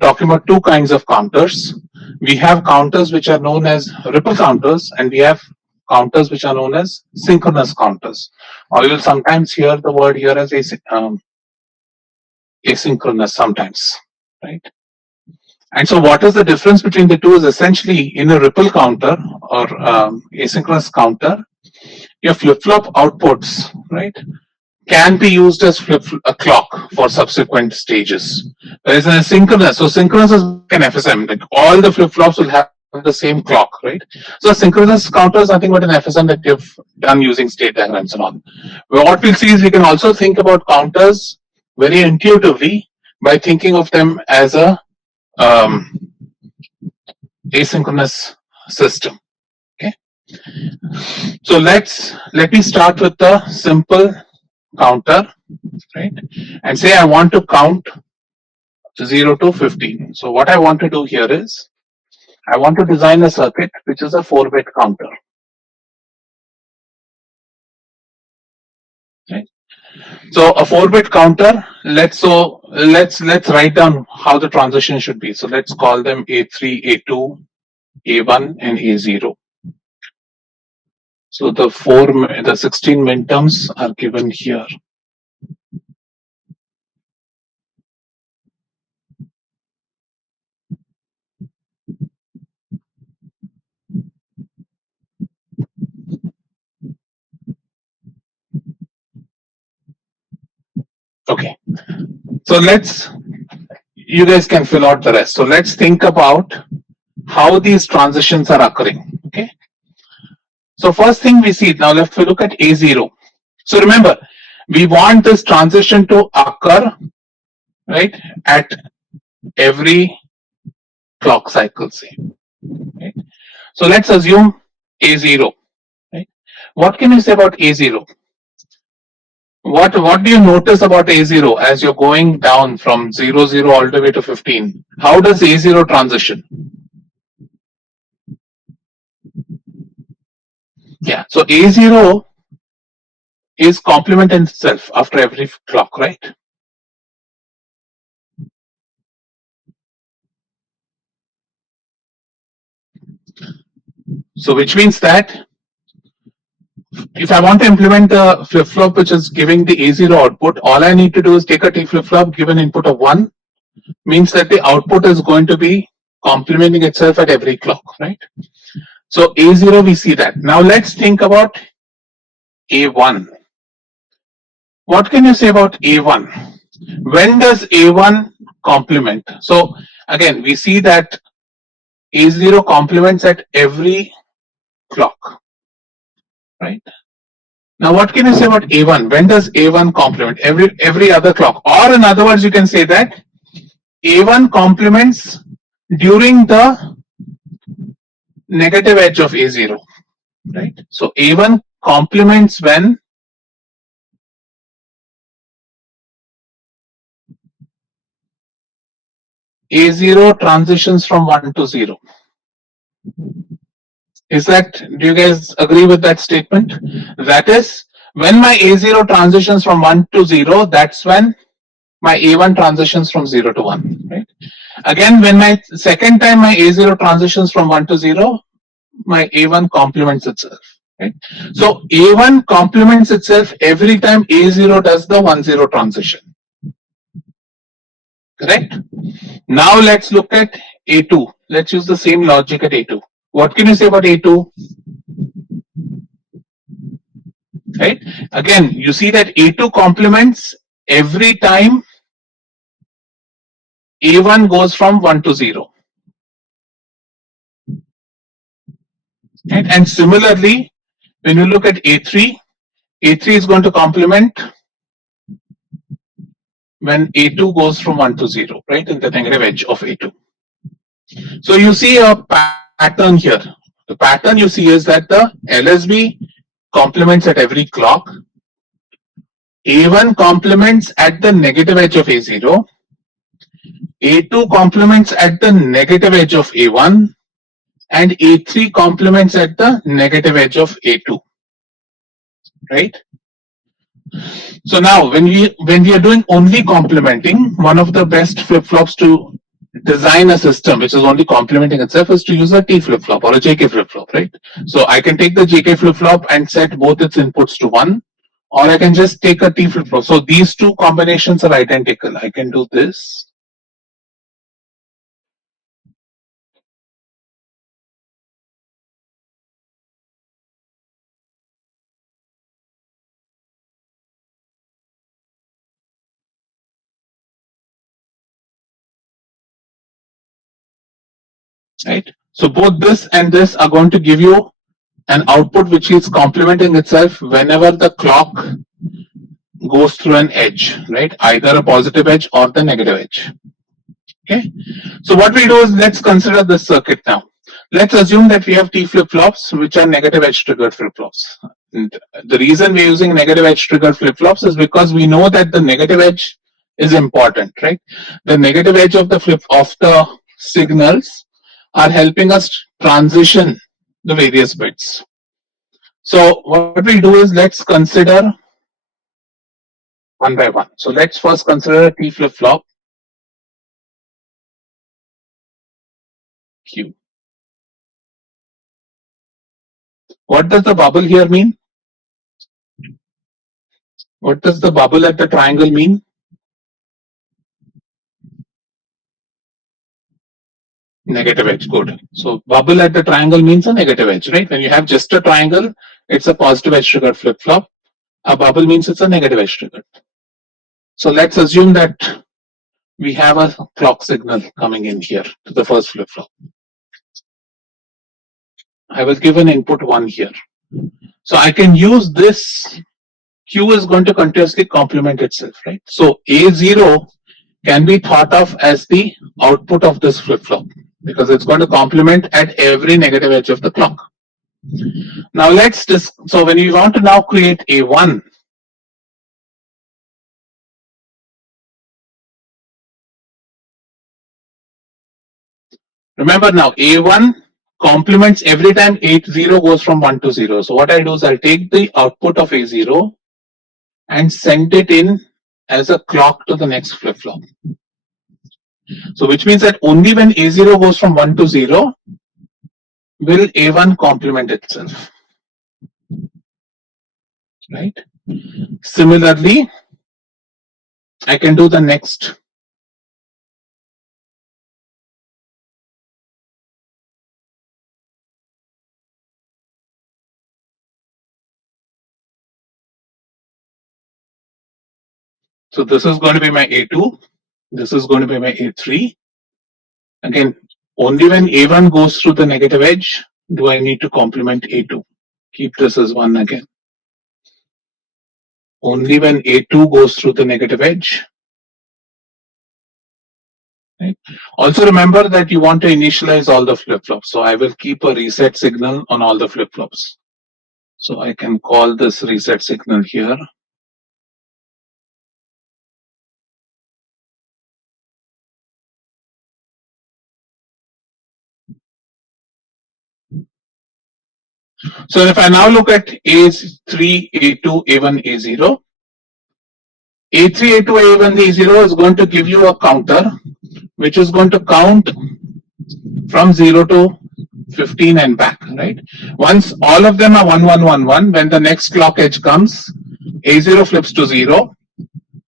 talking about two kinds of counters. We have counters which are known as ripple counters, and we have counters which are known as synchronous counters. Or you'll sometimes hear the word here as asynchronous sometimes, right? And so what is the difference between the two is essentially in a ripple counter or asynchronous counter, your flip-flop outputs, right, can be used as a clock for subsequent stages. Whereas in a synchronous, so synchronous is like an FSM, like all the flip-flops will have the same clock, right? So a synchronous counter is nothing but an FSM that you've done using state diagrams and all. What we'll see is we can also think about counters very intuitively by thinking of them as a asynchronous system. Okay, so let me start with the simple counter, right? And say I want to count 0 to 15. So what I want to do here is I want to design a circuit which is a 4-bit counter. Right? So a 4-bit counter. Let's write down how the transition should be. So let's call them A3, A2, A1, and A0. So the 16 minterms are given here. Okay, so you guys can fill out the rest. So let's think about how these transitions are occurring. Okay, so first thing we see now, if we look at A0. So remember, we want this transition to occur, right, at every clock cycle, say. Right? So let's assume A0. Right? What can you say about A0? What do you notice about A0 as you're going down from 0, 0 all the way to 15? How does A0 transition? Yeah, so A0 is complement in itself after every clock, right? So which means that if I want to implement the flip-flop which is giving the A0 output, all I need to do is take a T flip-flop, give an input of 1, means that the output is going to be complementing itself at every clock, right? So A0 we see that. Now let's think about A1. What can you say about A1? When does A1 complement? So again, we see that A0 complements at every clock, right? Now what can you say about A1? When does A1 complement? Every other clock. Or in other words, you can say that A1 complements during the negative edge of A0, right? So A1 complements when A0 transitions from 1 to 0. Do you guys agree with that statement? That is, when my A0 transitions from 1 to 0, that's when my A1 transitions from 0 to 1, right? Again, when my second time my A0 transitions from 1 to 0, my A1 complements itself, right? So A1 complements itself every time A0 does the 1-0 transition. Correct? Now let's look at A2. Let's use the same logic at A2. What can you say about A2? Right? Again, you see that A2 complements every time A1 goes from 1 to 0. Right? And similarly, when you look at A3, A3 is going to complement when A2 goes from 1 to 0, right, in the negative edge of A2. So you see a pattern here. The pattern you see is that the LSB complements at every clock, A1 complements at the negative edge of A0, A2 complements at the negative edge of A1, and A3 complements at the negative edge of A2, right? So now when we are doing only complementing, one of the best flip-flops to design a system which is only complementing itself is to use a T flip-flop or a JK flip-flop, right? So I can take the JK flip-flop and set both its inputs to 1, or I can just take a T flip-flop. So these two combinations are identical. I can do this. Right? So both this and this are going to give you an output which is complementing itself whenever the clock goes through an edge, right? Either a positive edge or the negative edge. Okay. So what we do is let's consider this circuit now. Let's assume that we have T flip-flops which are negative edge triggered flip-flops. And the reason we're using negative edge triggered flip-flops is because we know that the negative edge is important, right? The negative edge of the signals are helping us transition the various bits. So what we'll do is let's consider one by one. So let's first consider a T flip-flop Q. What does the bubble here mean? What does the bubble at the triangle mean? Negative edge, good. So bubble at the triangle means a negative edge, right? When you have just a triangle, it's a positive edge triggered flip-flop. A bubble means it's a negative edge triggered. So let's assume that we have a clock signal coming in here to the first flip-flop. I will give an input 1 here. So I can use this. Q is going to continuously complement itself, right? So A0 can be thought of as the output of this flip-flop because it's going to complement at every negative edge of the clock. Now so when you want to now create A1, remember now A1 complements every time A0 goes from 1 to 0. So what I'll do is I'll take the output of A0 and send it in as a clock to the next flip-flop. So which means that only when A0 goes from 1 to 0 will A1 complement itself. Right? Similarly, I can do the next. So this is going to be my A2. This is going to be my A3. Again, only when A1 goes through the negative edge do I need to complement A2. Keep this as 1 again. Only when A2 goes through the negative edge. Right? Also remember that you want to initialize all the flip-flops. So I will keep a reset signal on all the flip-flops. So I can call this reset signal here. So if I now look at A3, A2, A1, A0, A3, A2, A1, A0 is going to give you a counter which is going to count from 0 to 15 and back, right? Once all of them are 1, 1, 1, 1, when the next clock edge comes, A0 flips to 0.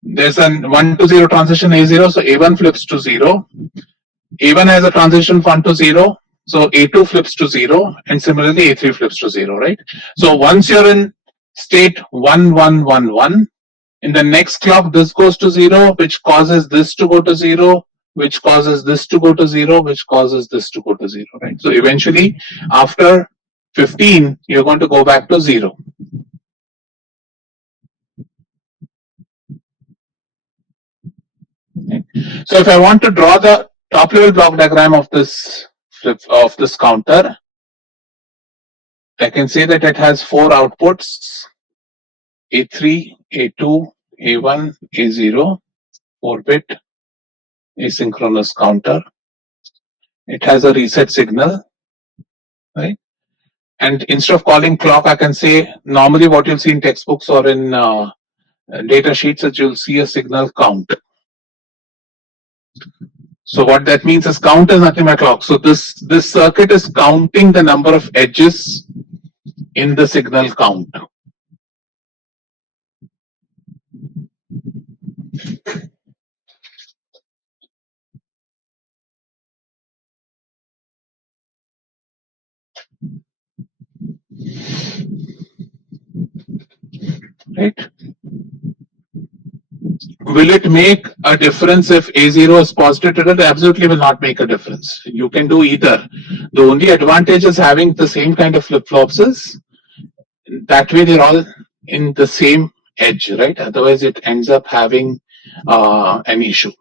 There's a 1 to 0 transition A0, so A1 flips to 0. A1 has a transition 1 to 0, so A2 flips to 0, and similarly A3 flips to 0, right? So once you're in state 1, 1, 1, 1, in the next clock this goes to 0, which causes this to go to 0, which causes this to go to 0, which causes this to go to 0, right? So eventually after 15 you're going to go back to 0. Okay. So if I want to draw the top level block diagram of this counter, I can say that it has 4 outputs: A3, A2, A1, A0, 4-bit asynchronous counter. It has a reset signal, right? And instead of calling clock, I can say normally what you'll see in textbooks or in data sheets is you'll see a signal count. So what that means is count is nothing but clock. So this circuit is counting the number of edges in the signal count. Right? Will it make a difference if A0 is positive? It absolutely will not make a difference. You can do either. The only advantage is having the same kind of flip-flops is that way they're all in the same edge, right? Otherwise it ends up having an issue.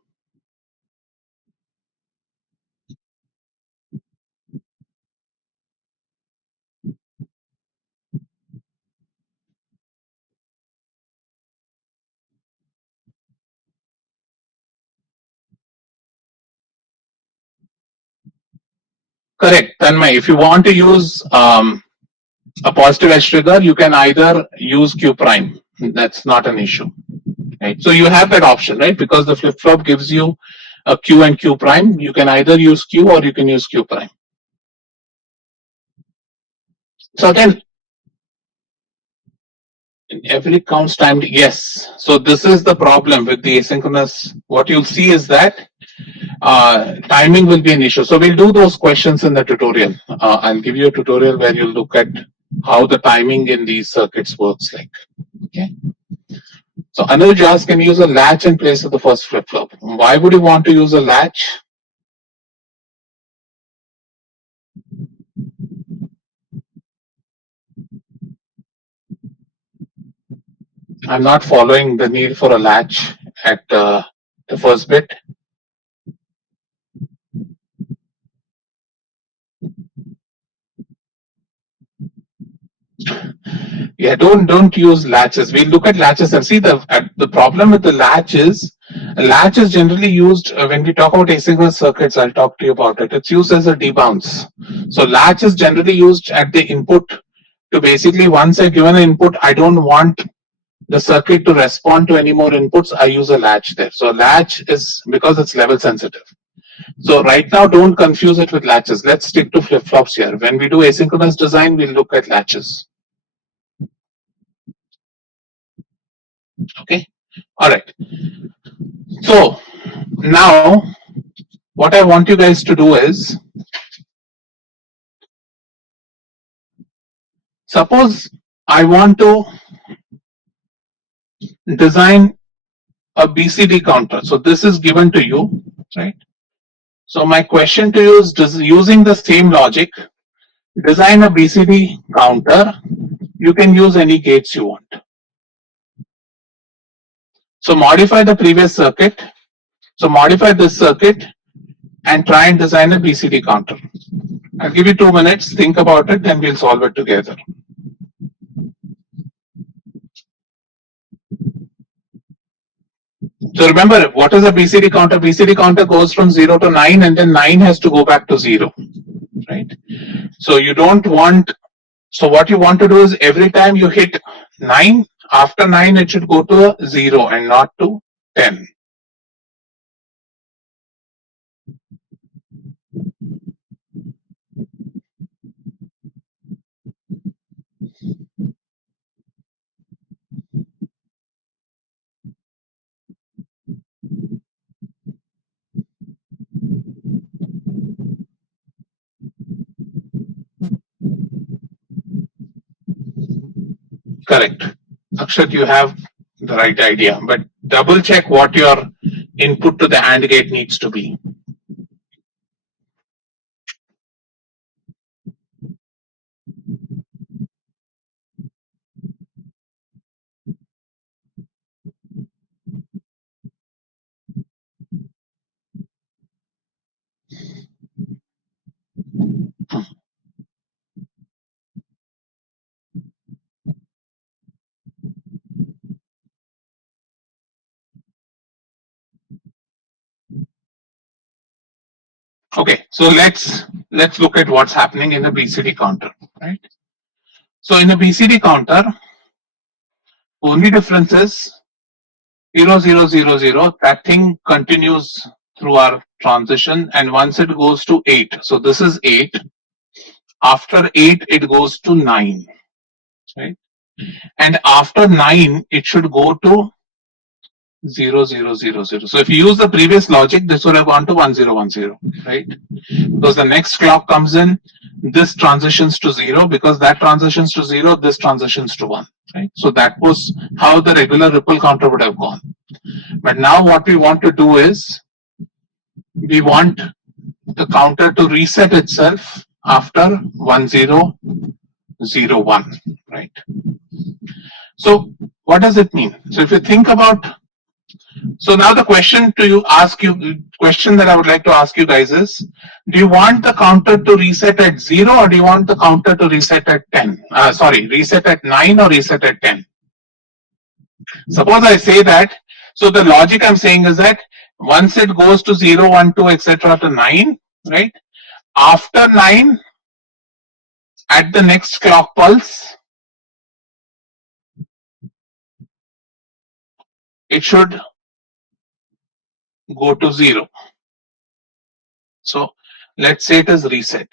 Correct, Tanmay. If you want to use a positive edge trigger, you can either use Q prime. That's not an issue. Right? So you have that option, right? Because the flip-flop gives you a Q and Q prime. You can either use Q or you can use Q prime. So again, every counts timed, yes. So this is the problem with the asynchronous. What you'll see is that timing will be an issue. So we'll do those questions in the tutorial. I'll give you a tutorial where you'll look at how the timing in these circuits works like. Okay. So Anuj asks, can you use a latch in place of the first flip-flop? Why would you want to use a latch? I'm not following the need for a latch at the first bit. Yeah, don't use latches. We look at latches and see the problem with the latch is a latch is generally used when we talk about asynchronous circuits. I'll talk to you about it. It's used as a debounce. So latch is generally used at the input to basically once I given an input, I don't want the circuit to respond to any more inputs. I use a latch there. So latch is because it's level sensitive. So right now, don't confuse it with latches. Let's stick to flip-flops here. When we do asynchronous design, we'll look at latches. Okay. All right. So now what I want you guys to do is, suppose I want to design a BCD counter. So this is given to you, right? So my question to you is, using the same logic, design a BCD counter. You can use any gates you want. So modify the previous circuit. So modify this circuit and try and design a BCD counter. I'll give you 2 minutes, think about it, and we'll solve it together. So remember, what is a BCD counter? BCD counter goes from 0 to 9 and then 9 has to go back to 0, right? So you don't want, so what you want to do is every time you hit 9, after 9 it should go to a 0 and not to 10. Correct. Akshat, you have the right idea, but double check what your input to the AND gate needs to be. Okay, so let's look at what's happening in the BCD counter, right? So in the BCD counter, only difference is 0 0 0 0. That thing continues through our transition, and once it goes to 8, so this is 8. After 8, it goes to 9, right? And after 9, it should go to 0, 0, 0, 0. So if you use the previous logic, this would have gone to 1, 0, 1, 0, right? Because the next clock comes in, this transitions to 0. Because that transitions to 0, this transitions to 1, right? So that was how the regular ripple counter would have gone. But now what we want to do is, we want the counter to reset itself after 1, 0, 0, 1, right? So what does it mean? So if you think about, so now the question that I would like to ask you guys is, do you want the counter to reset at 0, or do you want the counter to reset at 10? Reset at 9 or reset at 10? Suppose I say that, so the logic I'm saying is that once it goes to 0, 1, 2, etc. to 9, right? After 9, at the next clock pulse, it should go to 0. So let's say it is reset.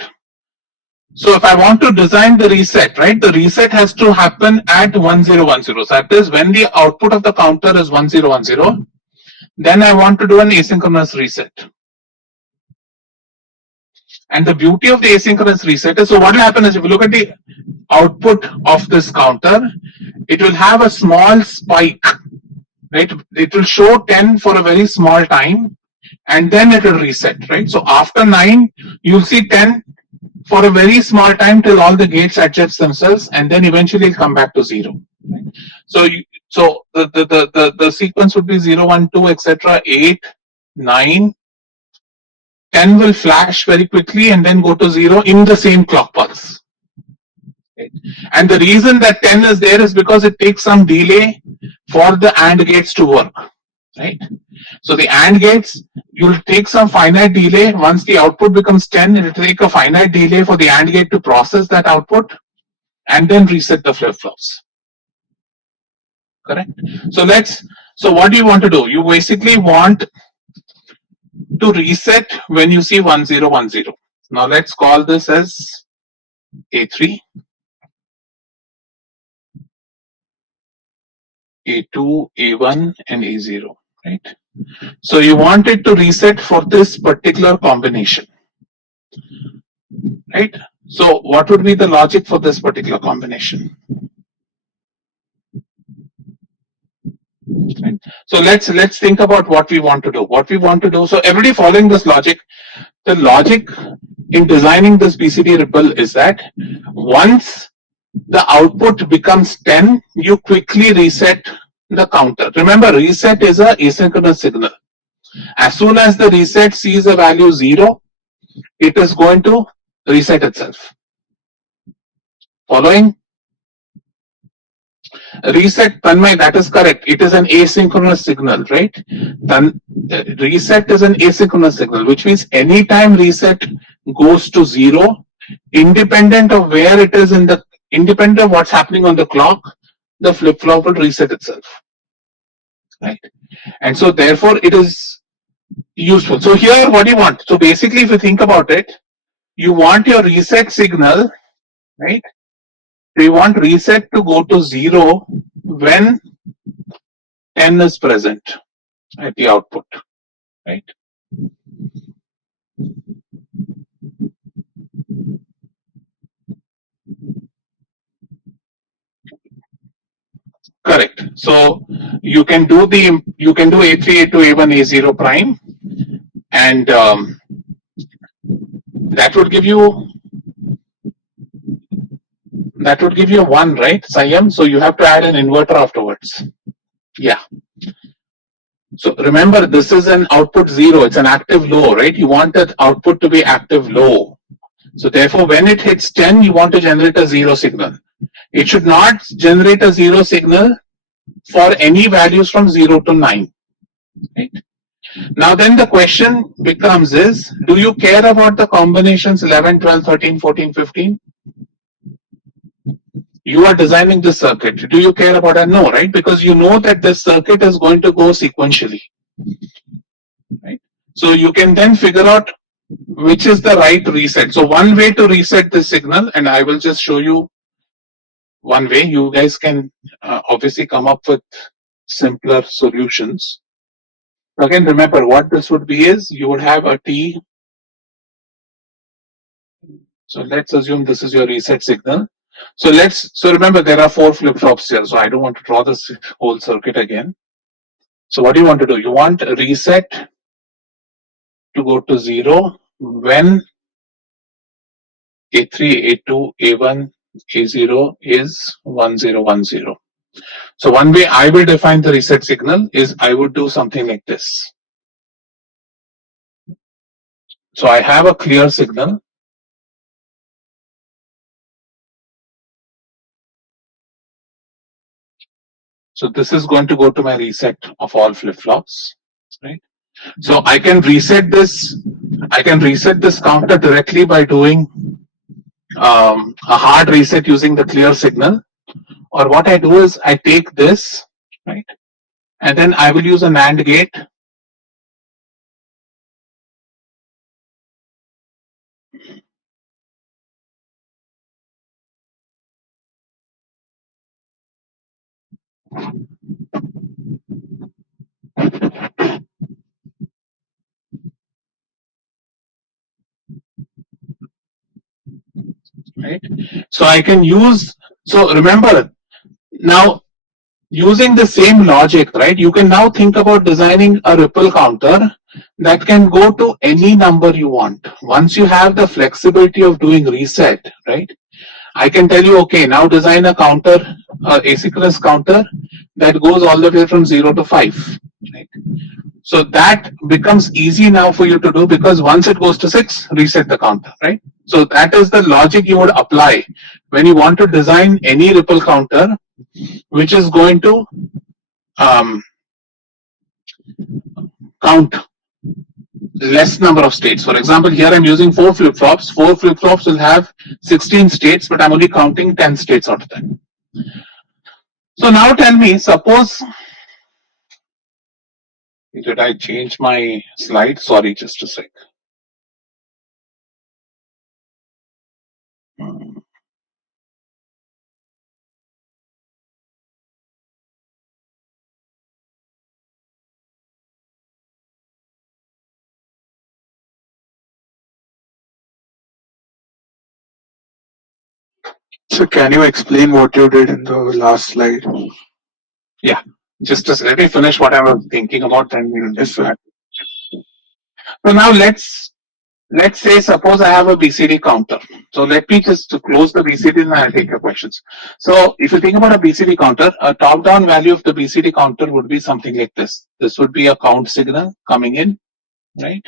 So if I want to design the reset, right, the reset has to happen at 1, 0, 1, 0. So that is when the output of the counter is 1, 0, 1, 0. Then I want to do an asynchronous reset. And the beauty of the asynchronous reset is, so what will happen is, if you look at the output of this counter, it will have a small spike, right? It will show 10 for a very small time, and then it will reset, right? So after 9, you'll see 10 for a very small time till all the gates adjust themselves, and then eventually it'll come back to 0. Right? So the sequence would be 0, 1, 2, etc. 8, 9, 10 will flash very quickly and then go to 0 in the same clock pulse. Right? And the reason that 10 is there is because it takes some delay for the AND gates to work. Right? So the AND gates, you'll take some finite delay. Once the output becomes 10, it will take a finite delay for the AND gate to process that output and then reset the flip-flops. Correct? So what do you want to do? You basically want to reset when you see 1, 0, 1, 0. Now let's call this as A3, A2, A1, and A0, right? So you want it to reset for this particular combination, right? So what would be the logic for this particular combination? Right? So let's think about what we want to do. What we want to do. So everybody following this logic, the logic in designing this BCD ripple is that once the output becomes 10, you quickly reset the counter. Remember, reset is a asynchronous signal. As soon as the reset sees a value 0, it is going to reset itself. Following? Reset, Tanmay, that is correct. It is an asynchronous signal, right? Reset is an asynchronous signal, which means anytime reset goes to 0, independent of where it is independent of what's happening on the clock, the flip-flop will reset itself. Right? And so therefore it is useful. So here what do you want? So basically, if you think about it, you want your reset signal, right? So you want reset to go to 0 when 10 is present at the output, right? Correct. So you can do A3, A2, A1, A0 prime, and that would give you 1, right, Sayam? So you have to add an inverter afterwards. Yeah. So remember, this is an output 0. It's an active low, right? You want that output to be active low. So therefore, when it hits 10, you want to generate a 0 signal. It should not generate a 0 signal for any values from 0 to 9. Right? Now then the question becomes is, do you care about the combinations 11, 12, 13, 14, 15? You are designing this circuit. Do you care about that? No, right? Because you know that this circuit is going to go sequentially. Right? So you can then figure out which is the right reset. So one way to reset the signal, and I will just show you one way. You guys can obviously come up with simpler solutions. Again, remember what this would be is you would have a T. So let's assume this is your reset signal. So remember there are 4 flip flops here. So I don't want to draw this whole circuit again. So what do you want to do? You want reset to go to 0 when A3, A2, A1, A0 is 1010. So one way I will define the reset signal is I would do something like this. So I have a clear signal. So this is going to go to my reset of all flip flops, right? So I can reset this. I can reset this counter directly by doing a hard reset using the clear signal. Or what I do is I take this, right, and then I will use a NAND gate. Right. So I can use. So remember now using the same logic, right? You can now think about designing a ripple counter that can go to any number you want. Once you have the flexibility of doing reset, right? I can tell you, okay, now design a counter, asynchronous counter that goes all the way from 0 to 5. Right? So that becomes easy now for you to do because once it goes to 6, reset the counter, right? So that is the logic you would apply when you want to design any ripple counter, which is going to count less number of states. For example, here I'm using 4 flip flops. 4 flip flops will have 16 states, but I'm only counting 10 states out of that. So now tell me, suppose, did I change my slide? Sorry, just a sec. So can you explain what you did in the last slide? Yeah, just let me finish what I was thinking about, then we'll just add. So now let's say suppose I have a BCD counter. So let me just close the BCD and I'll take your questions. So if you think about a BCD counter, a top-down value of the BCD counter would be something like this. This would be a count signal coming in, right?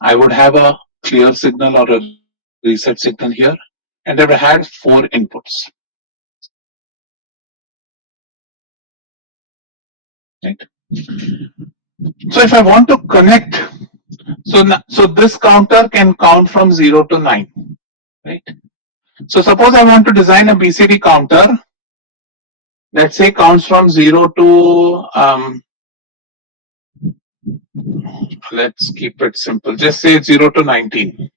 I would have a clear signal or a reset signal here, and I would have 4 inputs. Right? So if I want to connect, so this counter can count from 0 to 9, right? So suppose I want to design a BCD counter, let's say counts from 0 to, let's keep it simple, just say 0 to 19.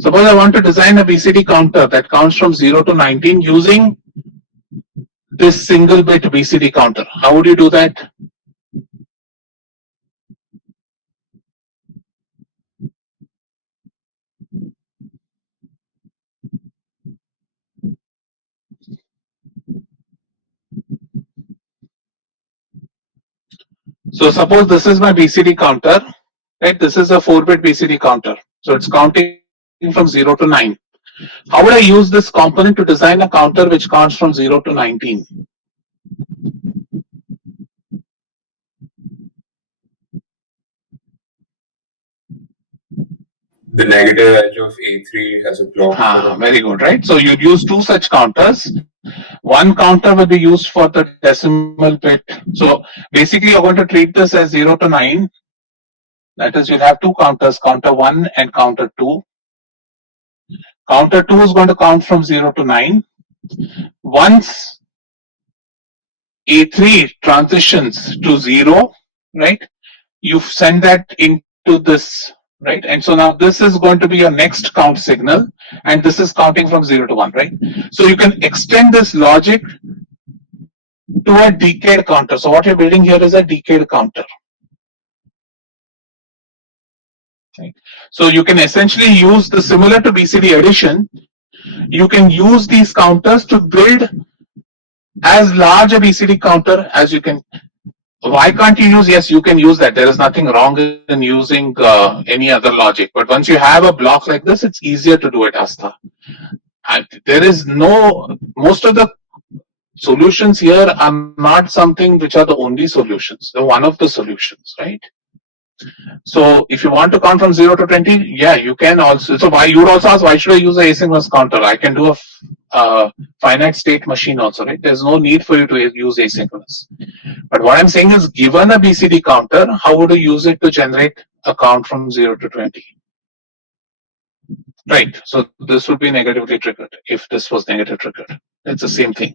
Suppose I want to design a BCD counter that counts from 0 to 19 using this single bit BCD counter. How would you do that? So suppose this is my BCD counter, right? This is a 4-bit BCD counter. So it's counting from 0 to 9. How would I use this component to design a counter which counts from 0 to 19? The negative edge of A3 has a clock. Very good, right? So you'd use 2 such counters. One counter will be used for the decimal bit. So basically, you're going to treat this as 0 to 9. That is, you'll have 2 counters, counter 1 and counter 2. Counter 2 is going to count from 0 to 9. Once A3 transitions to 0, right? you send that into this, right? And so now this is going to be your next count signal, and this is counting from 0 to 1, right? So you can extend this logic to a decade counter. So what you're building here is a decade counter. Right? So you can essentially use the similar to BCD addition. You can use these counters to build as large a BCD counter as you can. Why can't you use? Yes, you can use that. There is nothing wrong in using any other logic. But once you have a block like this, it's easier to do it, Astha. There is no, most of the solutions here are not something which are the only solutions. They're one of the solutions, right? So if you want to count from 0 to 20, yeah, you can also. So why, you would also ask, why should I use a asynchronous counter? I can do a finite state machine also, right? There's no need for you to use asynchronous. But what I'm saying is, given a BCD counter, how would you use it to generate a count from 0 to 20? Right. So this would be negatively triggered if this was negative triggered. It's the same thing.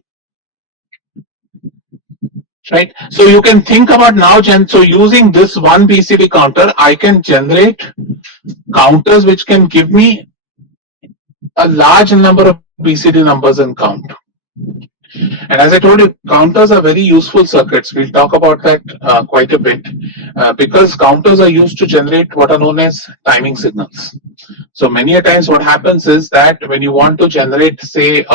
Right. So you can think about now, so using this one BCD counter, I can generate counters which can give me a large number of BCD numbers and count. And as I told you, counters are very useful circuits. We'll talk about that quite a bit because counters are used to generate what are known as timing signals. So many a times what happens is that when you want to generate, say,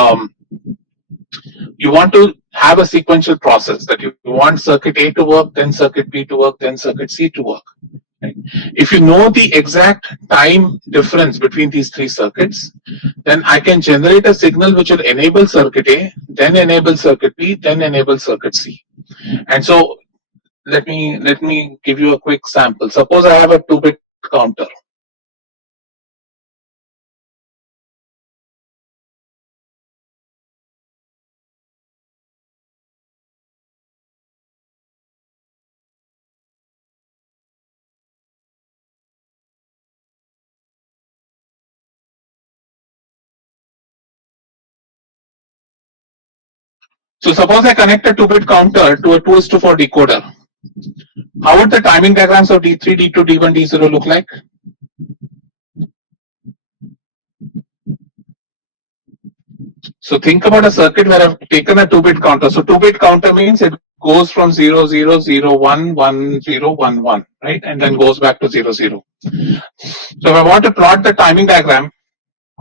you want to have a sequential process, that you want circuit A to work, then circuit B to work, then circuit C to work. Right? If you know the exact time difference between these three circuits, then I can generate a signal which will enable circuit A, then enable circuit B, then enable circuit C. And so let me give you a quick sample. Suppose I have a 2-bit counter. So suppose I connect a 2-bit counter to a 2:4 decoder. How would the timing diagrams of D3, D2, D1, D0 look like? So think about a circuit where I've taken a 2-bit counter. So 2-bit counter means it goes from 0, 0, 0, 1, 1, 0, 1, 1, right? And then goes back to 0, 0. So if I want to plot the timing diagram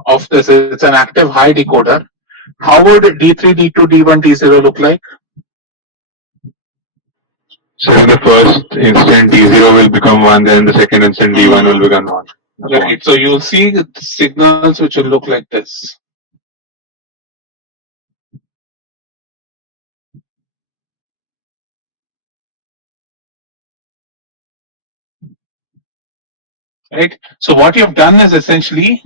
of this, it's an active high decoder. How would D3, D2, D1, D0 look like? So in the first instant D0 will become 1, then the second instant D1 will become 1. Right. So you'll see the signals which will look like this. Right. So what you've done is essentially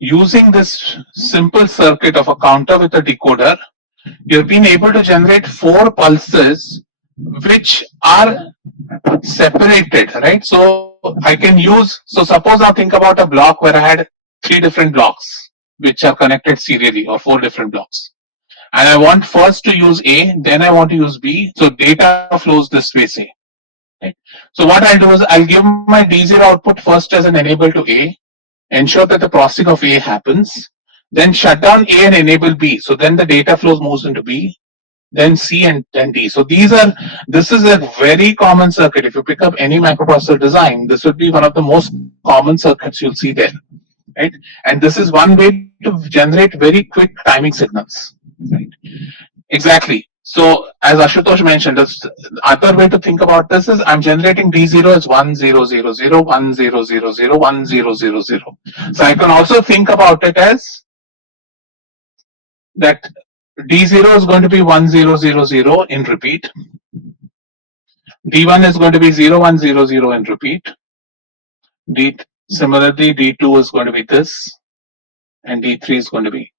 using this simple circuit of a counter with a decoder, you've been able to generate 4 pulses which are separated, right? So I can use, so suppose now think about a block where I had 3 different blocks which are connected serially, or 4 different blocks. And I want first to use A, then I want to use B. So data flows this way, say. Right? So what I'll do is I'll give my D0 output first as an enable to A, ensure that the processing of A happens, then shut down A and enable B. So then the data flows moves into B, then C, and then D. So this is a very common circuit. If you pick up any microprocessor design, this would be one of the most common circuits you'll see there, right? And this is one way to generate very quick timing signals, right? Exactly. So as Ashutosh mentioned, the other way to think about this is I'm generating D0 as 1, 0, 0, 0, 1, 0, 0, 0, 1, 0, 0, 0. So I can also think about it as that D0 is going to be 1, 0, 0, 0 in repeat. D1 is going to be 0, 1, 0, 0 in repeat. Similarly, D2 is going to be this, and D3 is going to be,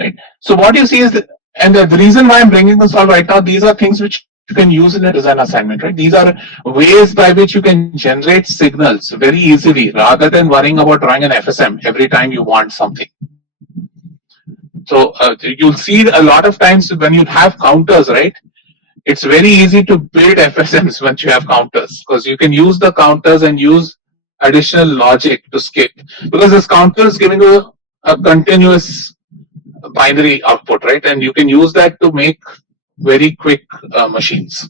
right? So what you see is that, and the reason why I'm bringing this all right now, these are things which you can use in a design assignment, right? These are ways by which you can generate signals very easily rather than worrying about drawing an FSM every time you want something. So you'll see a lot of times when you have counters, right? it's very easy to build FSMs once you have counters, because you can use the counters and use additional logic to skip, because this counter is giving you a continuous binary output, right? And you can use that to make very quick machines.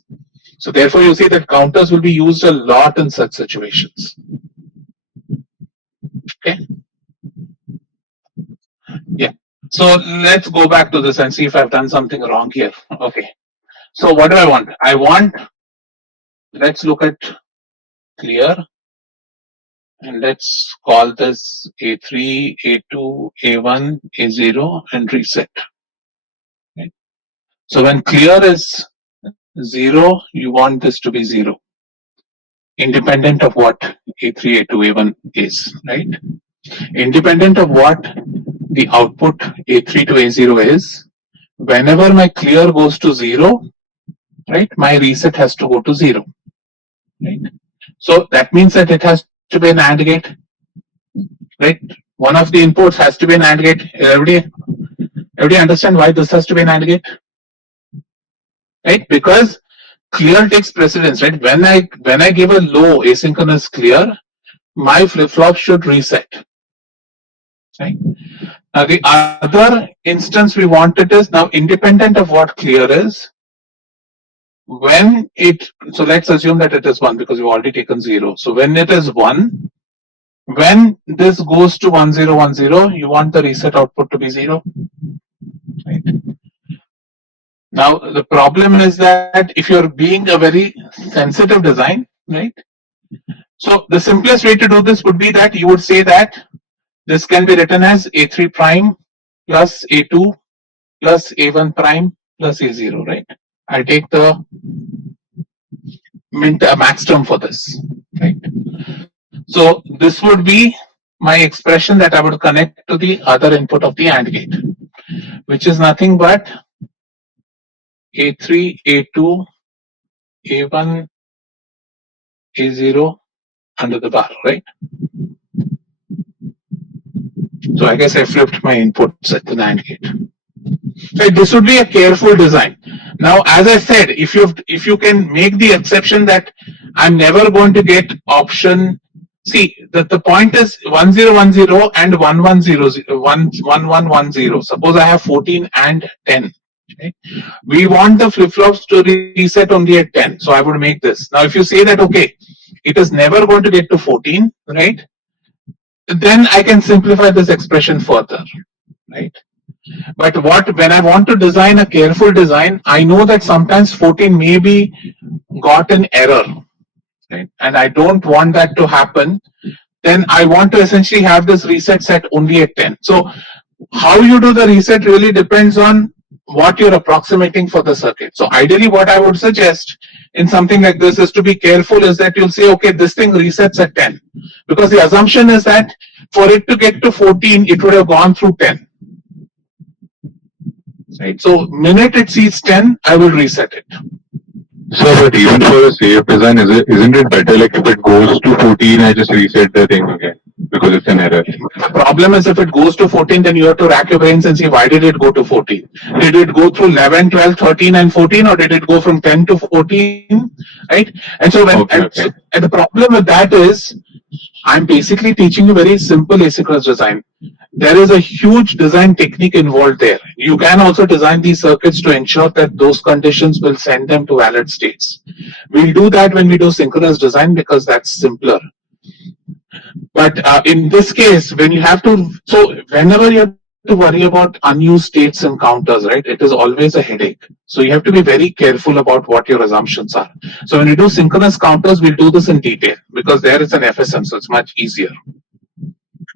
So therefore, you see that counters will be used a lot in such situations. Okay. Yeah. So let's go back to this and see if I've done something wrong here. Okay. So what do I want? I want, let's look at clear, and let's call this A3, A2, A1, A0 and reset. Okay. So when clear is 0, you want this to be 0, independent of what A3, A2, A1 is, right? Independent of what the output A3 to A0 is, whenever my clear goes to 0, right, my reset has to go to 0, right? So that means that it has to be an AND gate, right? One of the inputs has to be an AND gate. Everybody understand why this has to be an AND gate? Right? Because clear takes precedence, right? When I give a low asynchronous clear, my flip-flop should reset. Right? Now the other instance we want it is now independent of what clear is. When it, so let's assume that it is 1 because we've already taken 0. So when it is 1, when this goes to 1010, you want the reset output to be 0. Right? Now the problem is that if you're being a very sensitive design, right? So the simplest way to do this would be that you would say that this can be written as A3 prime plus A2 plus A1 prime plus A0, right? I take the max term for this, right? So this would be my expression that I would connect to the other input of the AND gate, which is nothing but A3, A2, A1, A0 under the bar, right? So I guess I flipped my inputs at the NAND gate. Right, this would be a careful design. Now, as I said, if you can make the exception that I'm never going to get option. See, the point is 1010 and 1110. Suppose I have 14 and 10. Okay? We want the flip-flops to reset only at 10. So I would make this. Now, if you say that, okay, it is never going to get to 14, right? Then I can simplify this expression further, right? But when I want to design a careful design, I know that sometimes 14 may be got an error, right? And I don't want that to happen. Then I want to essentially have this reset set only at 10. So how you do the reset really depends on what you're approximating for the circuit. So ideally what I would suggest in something like this is to be careful is that you'll say, okay, this thing resets at 10. Because the assumption is that for it to get to 14, it would have gone through 10. Right. So minute it sees 10, I will reset it. So, but even for a safe design, isn't it better like if it goes to 14, I just reset the thing again because it's an error? The problem is if it goes to 14, then you have to rack your brains and see why did it go to 14? Did it go through 11, 12, 13 and 14 or did it go from 10 to 14? Right? And so when and the problem with that is I'm basically teaching you very simple asynchronous design. There is a huge design technique involved there. You can also design these circuits to ensure that those conditions will send them to valid states. We'll do that when we do synchronous design because that's simpler. But in this case, when you have to, so whenever you have to worry about unused states and counters, right, it is always a headache. So you have to be very careful about what your assumptions are. So when you do synchronous counters, we'll do this in detail because there is an FSM, so it's much easier,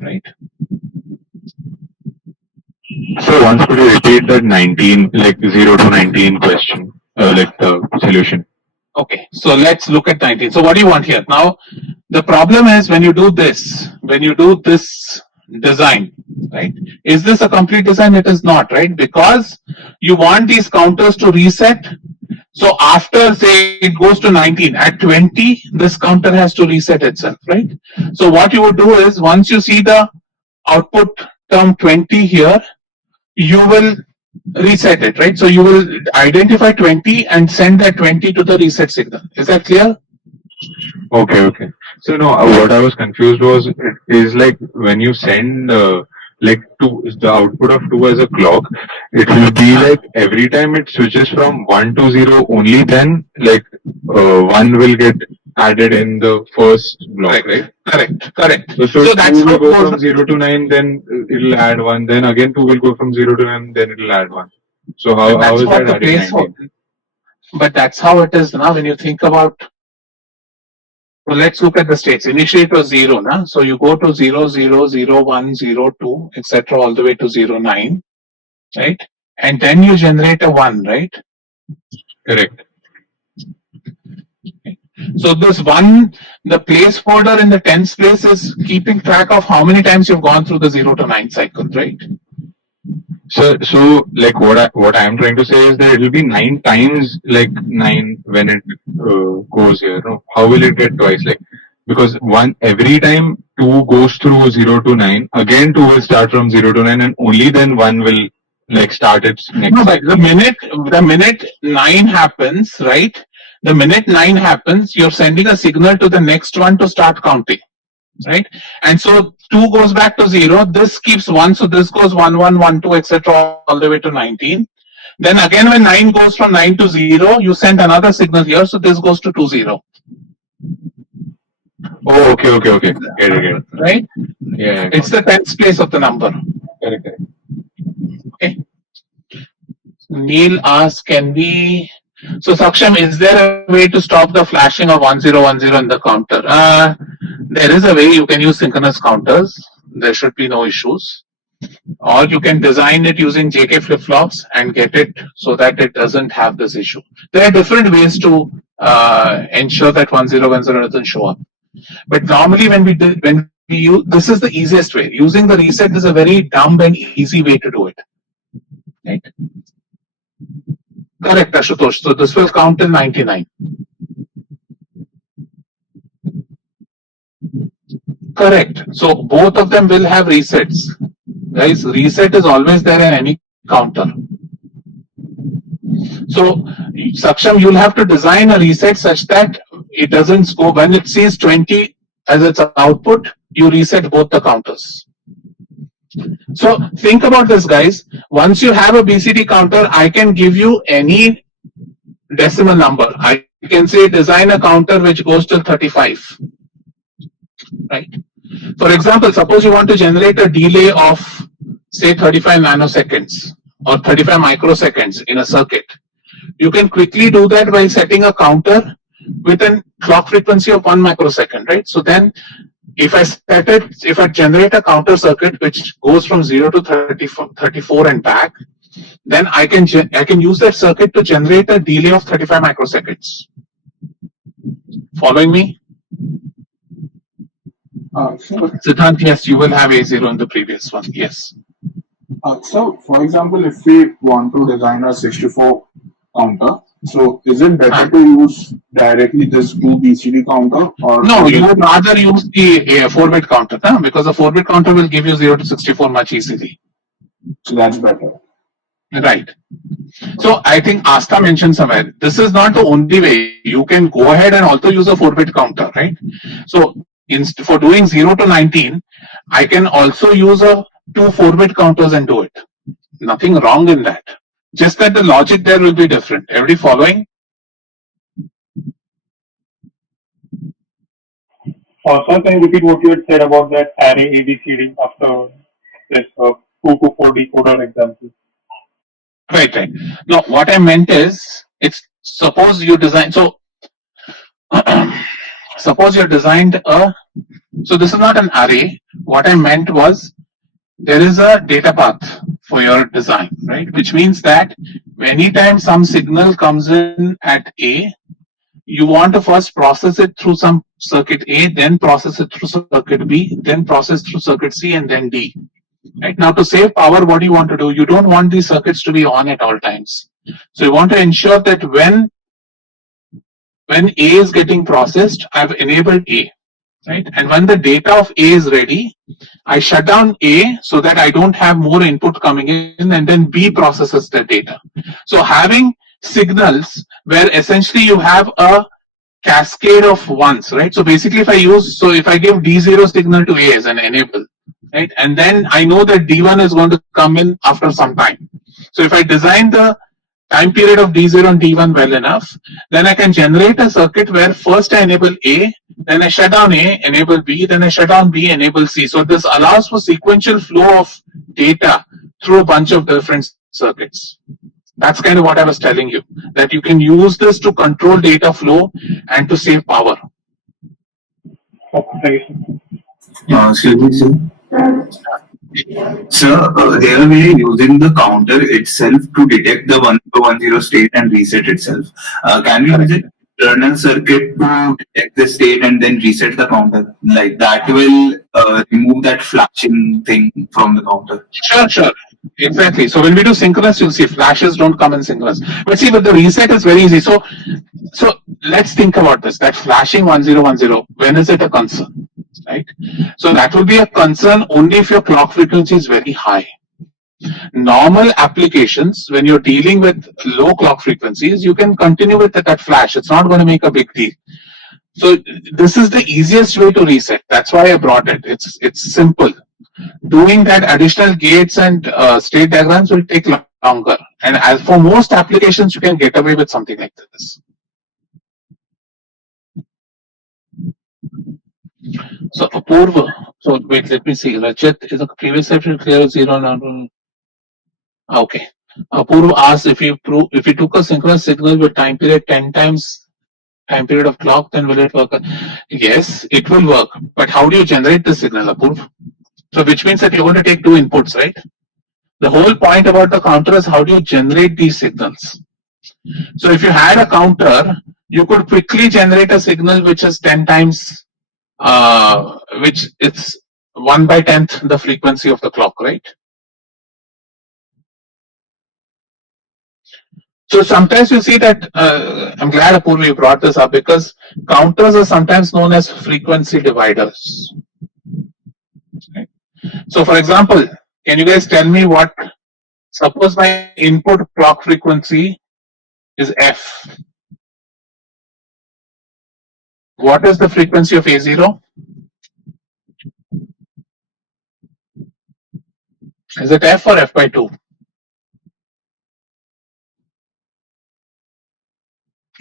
right? So once could you repeat that 19, like 0 to 19 question, like the solution? Okay, so let's look at 19. So what do you want here? Now, the problem is when you do this design, right? Is this a complete design? It is not, right? Because you want these counters to reset. So after, say, it goes to 19, at 20, this counter has to reset itself, right? So what you would do is once you see the output term 20 here, you will reset it, right? So you will identify 20 and send that 20 to the reset signal. Is that clear? Okay. So no, what I was confused was it is like when you send like two the output of two as a clock, it will be like every time it switches from 1 to 0, only then like one will get added in the first block, right? Correct. So That's two how will it go goes. from 0 to 9, then it'll add one. Then again two will go from 0 to 9, then it'll add one. So And how that's is what that the adding place, 19? but that's how it is now when you think about. So let's look at the states. Initially it was 0, na? So you go to 0, 0, 0, 1, 0, 2, etc. all the way to 0, 9, right? And then you generate a 1, right? Correct. So this 1, the placeholder in the tens place is keeping track of how many times you've gone through the 0 to 9 cycle, right? So like what I'm trying to say is that it will be 9 times like 9 when it goes here. No? How will it get twice? Like because one every time two goes through 0 to 9, again two will start from 0 to 9, and only then one will like start its next No, but cycle. the minute 9 happens, right? The minute 9 happens, you're sending a signal to the next one to start counting, right? And so 2 goes back to 0. This keeps 1, so this goes 1, 1, 1, 2, etc. all the way to 19. Then again, when 9 goes from 9 to 0, you send another signal here, so this goes to 2, 0. Oh, okay. Get it. Right? Yeah. It's the tens place of the number. Correct. Okay. Neil asks, can we? So Saksham, is there a way to stop the flashing of 1010 in the counter? There is a way. You can use synchronous counters. There should be no issues. Or you can design it using JK flip-flops and get it so that it doesn't have this issue. There are different ways to ensure that 1010 doesn't show up. But normally when we use, this is the easiest way. Using the reset is a very dumb and easy way to do it. Right? Correct, Ashutosh. So this will count till 99. Correct. So both of them will have resets. Guys, reset is always there in any counter. So Saksham, you'll have to design a reset such that it doesn't go when it sees 20 as its output, you reset both the counters. So think about this, guys. Once you have a BCD counter, I can give you any decimal number. I can say design a counter which goes till 35. Right? For example, suppose you want to generate a delay of say 35 nanoseconds or 35 microseconds in a circuit. You can quickly do that by setting a counter with a clock frequency of 1 microsecond, right? So then if I generate a counter circuit which goes from 0 to 34 and back, then I can use that circuit to generate a delay of 35 microseconds. Following me? Siddhant, yes, you will have A0 in the previous one. Yes. So, for example, if we want to design a 64 counter, so is it better to use directly this 2 BCD counter or no? You would rather use the 4-bit counter, because the 4-bit counter will give you 0 to 64 much easily. So that's better. Right. So I think Asta mentioned somewhere. This is not the only way. You can go ahead and also use a 4-bit counter, right? So for doing 0 to 19, I can also use a 2 4-bit counters and do it. Nothing wrong in that. Just that the logic there will be different. Everybody following? Also, can you repeat what you had said about that array ABCD after this 2 to 4 decoder example? Right. No, what I meant is, it's suppose you design. So suppose you designed a. So this is not an array. What I meant was there is a data path for your design, right? Which means that anytime some signal comes in at A, you want to first process it through some circuit A, then process it through circuit B, then process through circuit C, and then D. Right now, to save power, what do you want to do? You don't want these circuits to be on at all times. So you want to ensure that when A is getting processed, I've enabled A. right? And when the data of A is ready, I shut down A so that I don't have more input coming in, and then B processes the data. So having signals where essentially you have a cascade of ones, right? So basically, if I give D0 signal to A as an enable, right, and then I know that D1 is going to come in after some time. So if I design the time period of D0 and D1 well enough, then I can generate a circuit where first I enable A, then I shut down A, enable B, then I shut down B, enable C. So this allows for sequential flow of data through a bunch of different circuits. That's kind of what I was telling you, that you can use this to control data flow and to save power. Propagation. Excuse me, sir. Sir, here we are using the counter itself to detect the 1010 state and reset itself. Can we use an internal circuit to detect the state and then reset the counter? Like that will remove that flashing thing from the counter. Sure. Exactly. So when we do synchronous, you'll see flashes don't come in synchronous. But the reset is very easy. So let's think about this. That flashing 1010, when is it a concern? Right? So that will be a concern only if your clock frequency is very high. Normal applications, when you're dealing with low clock frequencies, you can continue with that flash. It's not going to make a big deal. So this is the easiest way to reset. That's why I brought it. It's simple. Doing that additional gates and state diagrams will take longer. And as for most applications, you can get away with something like this. So Apurva, so wait, let me see. Rajat is a previous section clear 0 now. Okay. Apurva asked if you took a synchronous signal with time period 10 times time period of clock, then will it work? Yes, it will work. But how do you generate the signal, Apurva? So which means that you're going to take two inputs, right? The whole point about the counter is how do you generate these signals? So if you had a counter, you could quickly generate a signal which is 10 times, which it's 1 by 10th the frequency of the clock, right? So sometimes you see that, I'm glad Apurva you brought this up because counters are sometimes known as frequency dividers. Right? So for example, can you guys tell me suppose my input clock frequency is F. What is the frequency of A0? Is it F or F by 2?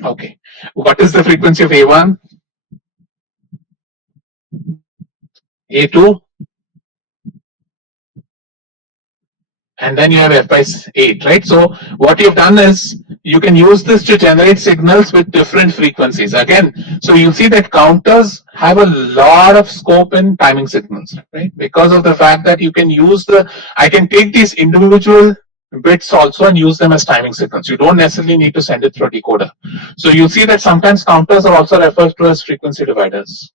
Okay. What is the frequency of A1? A2? And then you have F by 8, right? So what you've done is you can use this to generate signals with different frequencies. Again, so you'll see that counters have a lot of scope in timing signals, right? Because of the fact that you can I can take these individual bits also and use them as timing signals. You don't necessarily need to send it through a decoder. So you'll see that sometimes counters are also referred to as frequency dividers.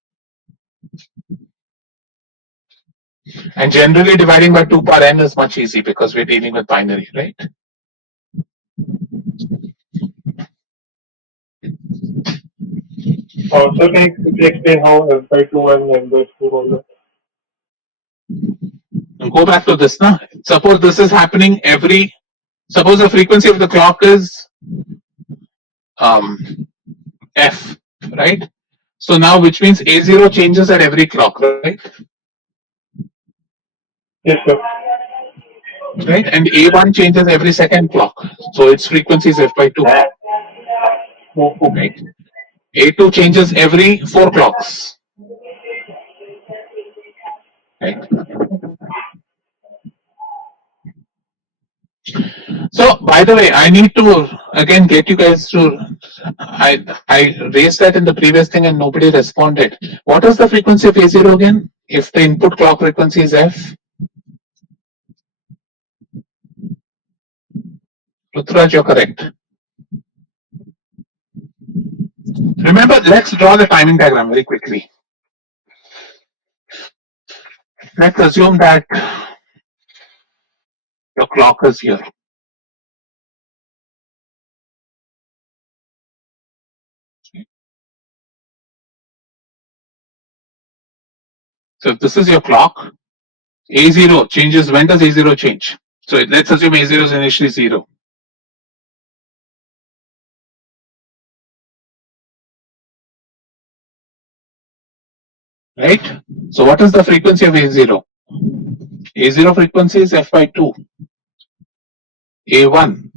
And generally dividing by 2 power n is much easy because we're dealing with binary, right? So can you quickly explain how F by 2 and N by 2 roll up? Go back to this now. Suppose this is happening suppose the frequency of the clock is F, right? So now which means A0 changes at every clock, right? Yes, sir. Right? And A1 changes every second clock. So its frequency is F by 2, right? A2 changes every 4 clocks, right? So, by the way, I need to again get you guys to. I raised that in the previous thing and nobody responded. What is the frequency of A0 again? If the input clock frequency is F, Rutraj, you're correct. Remember, let's draw the timing diagram very quickly. Let's assume that your clock is here. So if this is your clock, A0 changes. When does A0 change? So let's assume A0 is initially 0. Right? So what is the frequency of A0? A0 frequency is f by 2. A1.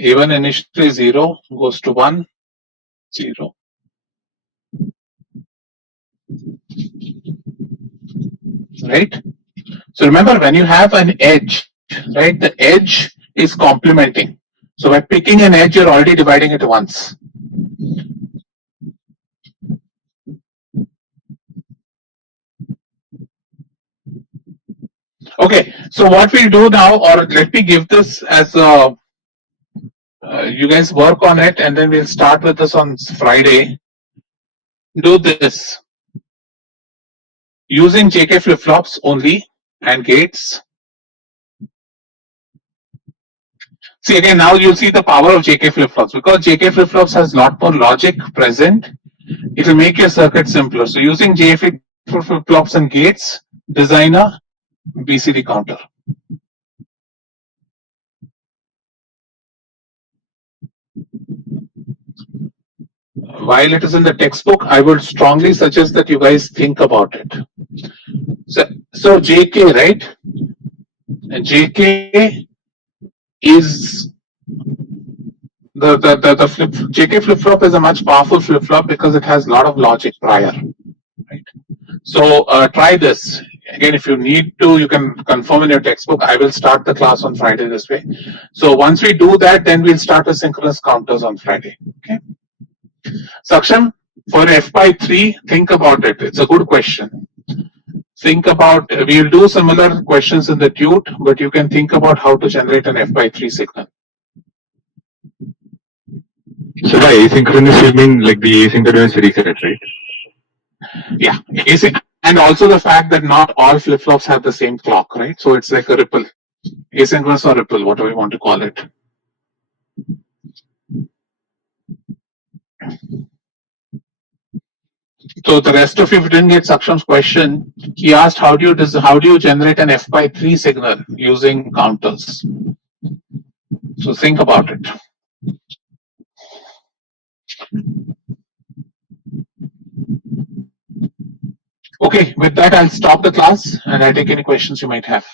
A1 initially 0 goes to 1, 0. Right? So remember, when you have an edge, right, the edge is complementing. So by picking an edge, you're already dividing it once. Okay, so what we'll do now, or let me give this as a, you guys work on it, and then we'll start with this on Friday. Do this using JK flip-flops only and gates. See, again, now you'll see the power of JK flip-flops. Because JK flip-flops has a lot more logic present, it will make your circuit simpler. So using JK flip-flops and gates, design a BCD counter. While it is in the textbook, I would strongly suggest that you guys think about it. So JK, right? And JK is the JK flip flop is a much powerful flip flop because it has a lot of logic prior. Right? So try this. Again, if you need to, you can confirm in your textbook. I will start the class on Friday this way. So once we do that, then we'll start with synchronous counters on Friday. Okay. Saksham, for F by 3, think about it. It's a good question. Think about, we'll do similar questions in the tute, but you can think about how to generate an F by 3 signal. So by asynchronous, you mean like the asynchronous reset, right? Yeah, and also the fact that not all flip flops have the same clock, right? So it's like a ripple, asynchronous or ripple, whatever you want to call it. So the rest of you, if you didn't get Saksham's question, he asked how do you generate an F by 3 signal using counters? So think about it. Okay, with that I'll stop the class and I'll take any questions you might have.